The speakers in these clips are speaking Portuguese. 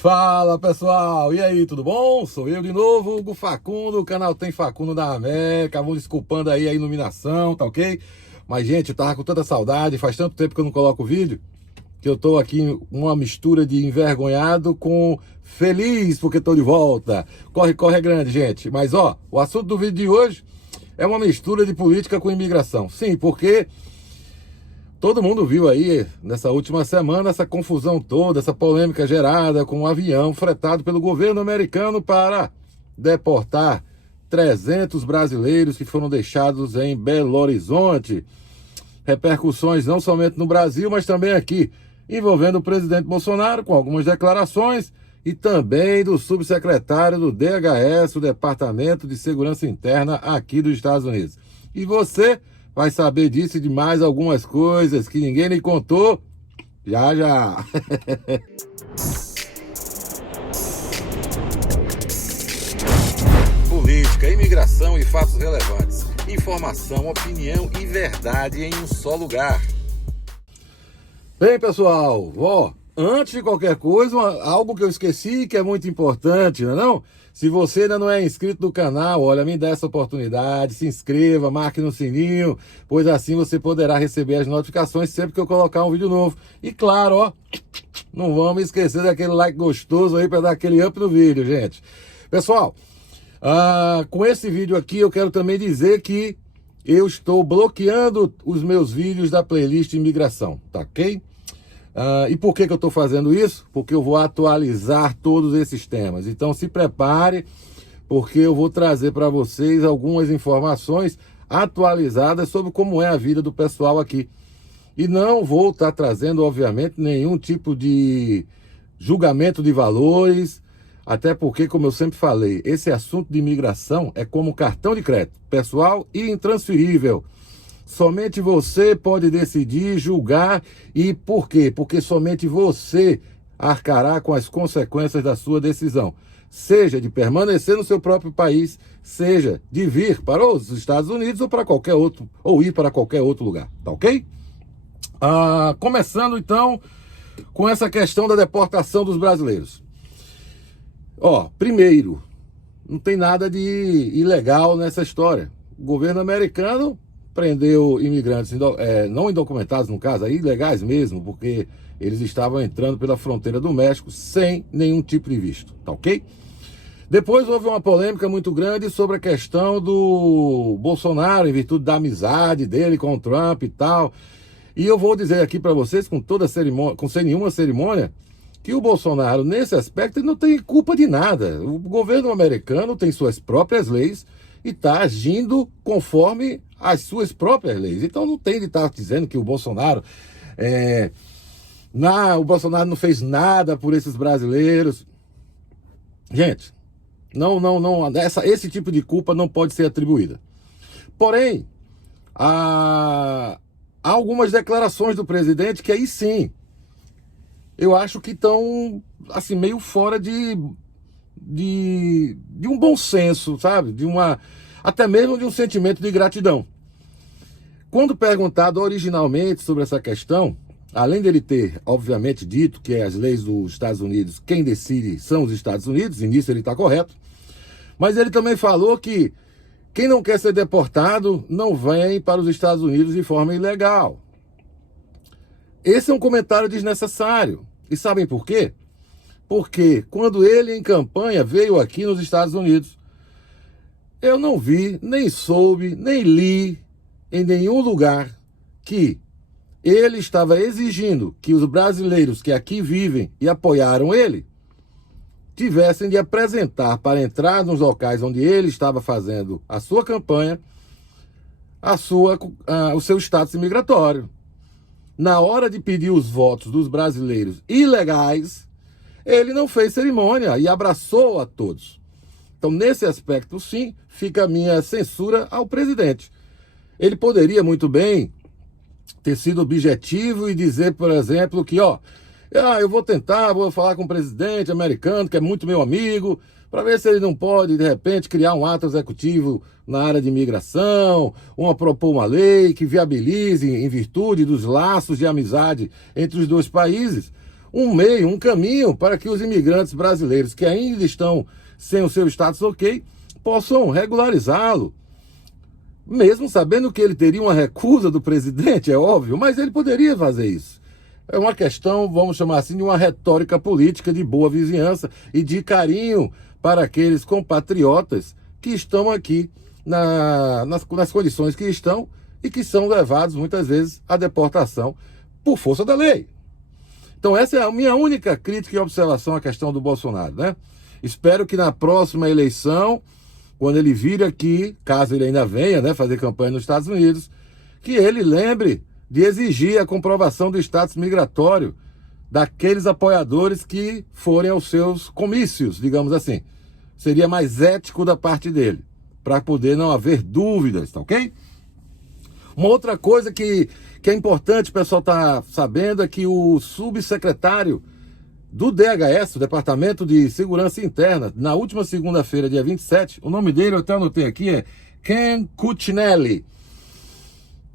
Fala pessoal, e aí, tudo bom? Sou eu de novo, Hugo Facundo, o canal Tem Facundo da América. Vamos desculpando aí a iluminação, tá ok? Mas gente, eu tava com tanta saudade, faz tanto tempo que eu não coloco vídeo, que eu tô aqui uma mistura de envergonhado com feliz porque tô de volta. Corre, corre é grande, gente. Mas ó, o assunto do vídeo de hoje é uma mistura de política com imigração. Sim, porque todo mundo viu aí, nessa última semana, essa confusão toda, essa polêmica gerada com um avião fretado pelo governo americano para deportar 300 brasileiros que foram deixados em Belo Horizonte. Repercussões não somente no Brasil, mas também aqui, envolvendo o presidente Bolsonaro, com algumas declarações, e também do subsecretário do DHS, o Departamento de Segurança Interna aqui dos Estados Unidos. E você vai saber disso e de mais algumas coisas que ninguém lhe contou já já. Política, imigração e fatos relevantes. Informação, opinião e verdade em um só lugar. Bem, pessoal, antes de qualquer coisa, algo que eu esqueci que é muito importante, não é não? Se você ainda não é inscrito no canal, olha, me dá essa oportunidade, se inscreva, marque no sininho, pois assim você poderá receber as notificações sempre que eu colocar um vídeo novo. E claro, ó, não vamos esquecer daquele like gostoso aí para dar aquele up no vídeo, gente. Pessoal, com esse vídeo aqui eu quero também dizer que eu estou bloqueando os meus vídeos da playlist imigração, tá ok? E por que eu estou fazendo isso? Porque eu vou atualizar todos esses temas. Então se prepare, porque eu vou trazer para vocês algumas informações atualizadas sobre como é a vida do pessoal aqui. E não vou estar trazendo, obviamente, nenhum tipo de julgamento de valores, até porque, como eu sempre falei, esse assunto de imigração é como cartão de crédito, pessoal e intransferível. Somente você pode decidir, julgar, e por quê? Porque somente você arcará com as consequências da sua decisão. Seja de permanecer no seu próprio país, seja de vir para os Estados Unidos ou para qualquer outro, ou ir para qualquer outro lugar, tá ok? Começando então com essa questão da deportação dos brasileiros. Primeiro, não tem nada de ilegal nessa história. O governo americano prendeu imigrantes não indocumentados, no caso, aí ilegais mesmo, porque eles estavam entrando pela fronteira do México sem nenhum tipo de visto, tá ok? Depois houve uma polêmica muito grande sobre a questão do Bolsonaro, em virtude da amizade dele com o Trump e tal. E eu vou dizer aqui para vocês, com toda cerimônia, sem nenhuma cerimônia, que o Bolsonaro, nesse aspecto, ele não tem culpa de nada. O governo americano tem suas próprias leis e está agindo conforme as suas próprias leis. Então não tem de estar dizendo que o Bolsonaro o Bolsonaro não fez nada por esses brasileiros. Gente, esse tipo de culpa não pode ser atribuída. Porém, há algumas declarações do presidente que aí sim, eu acho que estão assim, meio fora de um bom senso, sabe? Até mesmo de um sentimento de gratidão. Quando perguntado originalmente sobre essa questão, além dele ter, obviamente, dito que as leis dos Estados Unidos, quem decide são os Estados Unidos, e nisso ele está correto, mas ele também falou que quem não quer ser deportado não vem para os Estados Unidos de forma ilegal. Esse é um comentário desnecessário. E sabem por quê? Porque quando ele, em campanha, veio aqui nos Estados Unidos, eu não vi, nem soube, nem li em nenhum lugar que ele estava exigindo que os brasileiros que aqui vivem e apoiaram ele tivessem de apresentar para entrar nos locais onde ele estava fazendo a sua campanha, o seu status imigratório. Na hora de pedir os votos dos brasileiros ilegais, ele não fez cerimônia e abraçou a todos. Então, nesse aspecto, sim, fica a minha censura ao presidente. Ele poderia muito bem ter sido objetivo e dizer, por exemplo, que eu vou falar com o presidente americano, que é muito meu amigo, para ver se ele não pode, de repente, criar um ato executivo na área de imigração, propor uma lei que viabilize, em virtude dos laços de amizade entre os dois países, um meio, um caminho para que os imigrantes brasileiros que ainda estão sem o seu status ok possam regularizá-lo. Mesmo sabendo que ele teria uma recusa do presidente, é óbvio, mas ele poderia fazer isso. É uma questão, vamos chamar assim, de uma retórica política de boa vizinhança e de carinho para aqueles compatriotas que estão aqui nas condições que estão e que são levados muitas vezes à deportação por força da lei. Então essa é a minha única crítica e observação à questão do Bolsonaro, né? Espero que na próxima eleição, quando ele vir aqui, caso ele ainda venha, né, fazer campanha nos Estados Unidos, que ele lembre de exigir a comprovação do status migratório daqueles apoiadores que forem aos seus comícios, digamos assim. Seria mais ético da parte dele, para poder não haver dúvidas, tá ok? Uma outra coisa que é importante o pessoal tá sabendo é que o subsecretário do DHS, o Departamento de Segurança Interna, na última segunda-feira, dia 27, o nome dele eu até anotei aqui, é Ken Cuccinelli,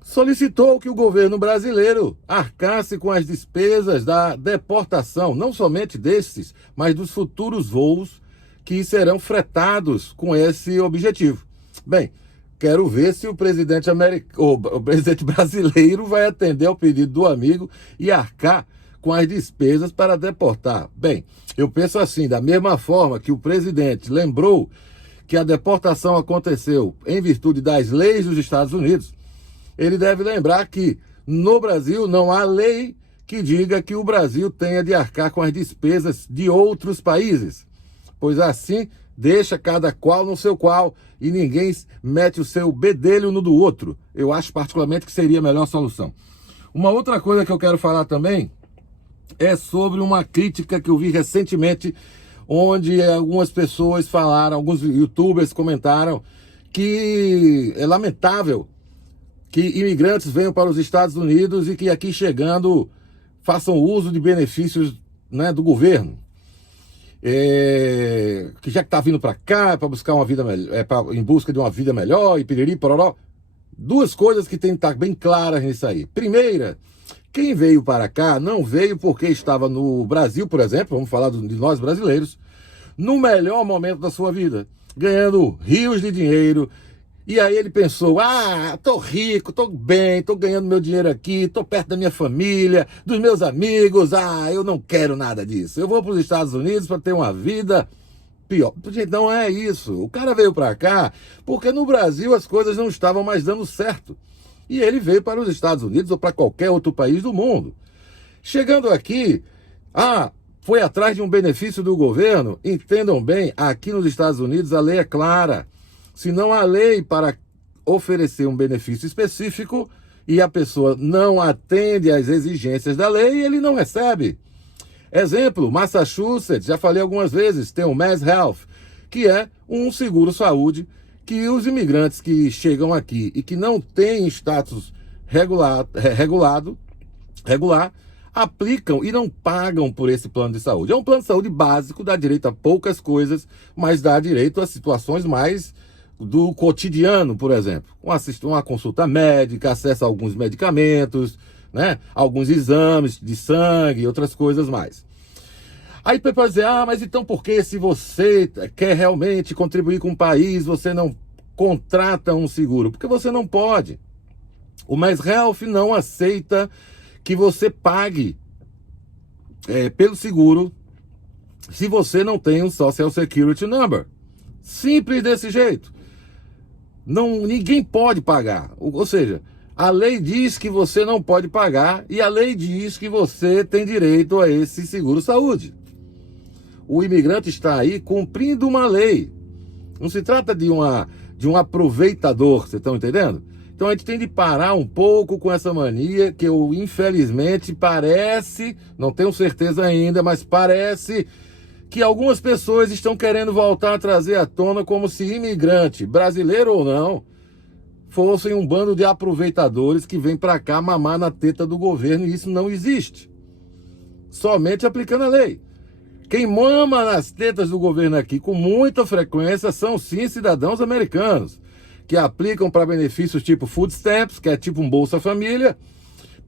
solicitou que o governo brasileiro arcasse com as despesas da deportação, não somente desses, mas dos futuros voos que serão fretados com esse objetivo. Bem, quero ver se o presidente o presidente brasileiro vai atender ao pedido do amigo e arcar com as despesas para deportar. Bem, eu penso assim, da mesma forma que o presidente lembrou que a deportação aconteceu em virtude das leis dos Estados Unidos, ele deve lembrar que no Brasil não há lei que diga que o Brasil tenha de arcar com as despesas de outros países, pois assim deixa cada qual no seu qual e ninguém mete o seu bedelho no do outro. Eu acho particularmente que seria a melhor solução. Uma outra coisa que eu quero falar também é sobre uma crítica que eu vi recentemente, onde algumas pessoas falaram, alguns youtubers comentaram que é lamentável que imigrantes venham para os Estados Unidos e que aqui chegando façam uso de benefícios, né, do governo. Que já que está vindo para cá para buscar uma vida melhor, em busca de uma vida melhor e piriri, pororó. Duas coisas que tem que estar bem claras nisso aí. Primeira, quem veio para cá não veio porque estava no Brasil, por exemplo, vamos falar de nós brasileiros, no melhor momento da sua vida, ganhando rios de dinheiro. E aí ele pensou, tô rico, tô bem, tô ganhando meu dinheiro aqui, tô perto da minha família, dos meus amigos, eu não quero nada disso. Eu vou para os Estados Unidos para ter uma vida pior. Gente, não é isso. O cara veio para cá porque no Brasil as coisas não estavam mais dando certo. E ele veio para os Estados Unidos ou para qualquer outro país do mundo. Chegando aqui, foi atrás de um benefício do governo. Entendam bem, aqui nos Estados Unidos a lei é clara. Se não há lei para oferecer um benefício específico e a pessoa não atende às exigências da lei, ele não recebe. Exemplo, Massachusetts, já falei algumas vezes, tem o Mass Health, que é um seguro-saúde que os imigrantes que chegam aqui e que não têm status regular, aplicam e não pagam por esse plano de saúde. É um plano de saúde básico, dá direito a poucas coisas, mas dá direito a situações mais do cotidiano, por exemplo. Uma consulta médica, acesso a alguns medicamentos, né? Alguns exames de sangue e outras coisas mais. Aí pode dizer, mas então por que se você quer realmente contribuir com o país, você não contrata um seguro? Porque você não pode. O Mass Health não aceita que você pague pelo seguro se você não tem um Social Security Number. Simples desse jeito. Ninguém pode pagar. Ou seja, a lei diz que você não pode pagar e a lei diz que você tem direito a esse seguro-saúde. O imigrante está aí cumprindo uma lei. Não se trata de um aproveitador, vocês estão entendendo? Então a gente tem de parar um pouco com essa mania que infelizmente parece, não tenho certeza ainda, mas parece que algumas pessoas estão querendo voltar a trazer à tona como se imigrante, brasileiro ou não, fossem um bando de aproveitadores que vêm para cá mamar na teta do governo, e isso não existe. Somente aplicando a lei. Quem mama nas tetas do governo aqui com muita frequência são sim cidadãos americanos, que aplicam para benefícios tipo food stamps, que é tipo um Bolsa Família,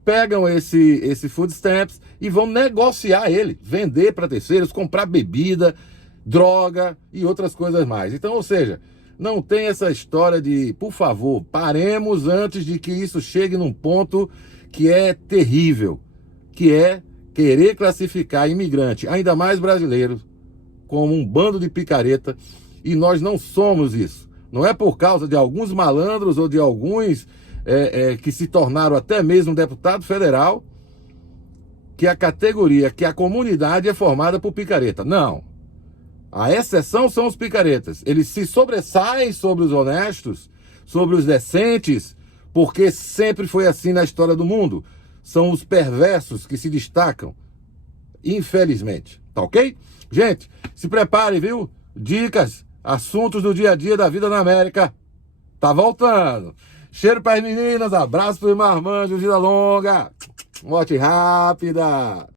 pegam esse food stamps e vão negociar ele, vender para terceiros, comprar bebida, droga e outras coisas mais. Então, ou seja, não tem essa história de, por favor, paremos antes de que isso chegue num ponto que é terrível, que é querer classificar imigrante, ainda mais brasileiros, como um bando de picareta, e nós não somos isso. Não é por causa de alguns malandros ou de alguns que se tornaram até mesmo deputado federal que a categoria, que a comunidade é formada por picareta. Não. A exceção são os picaretas. Eles se sobressaem sobre os honestos, sobre os decentes, porque sempre foi assim na história do mundo. São os perversos que se destacam, infelizmente. Tá ok? Gente, se prepare, viu? Dicas, assuntos do dia a dia da vida na América. Tá voltando. Cheiro para as meninas, abraço para os marmanjos, vida longa. Morte rápida.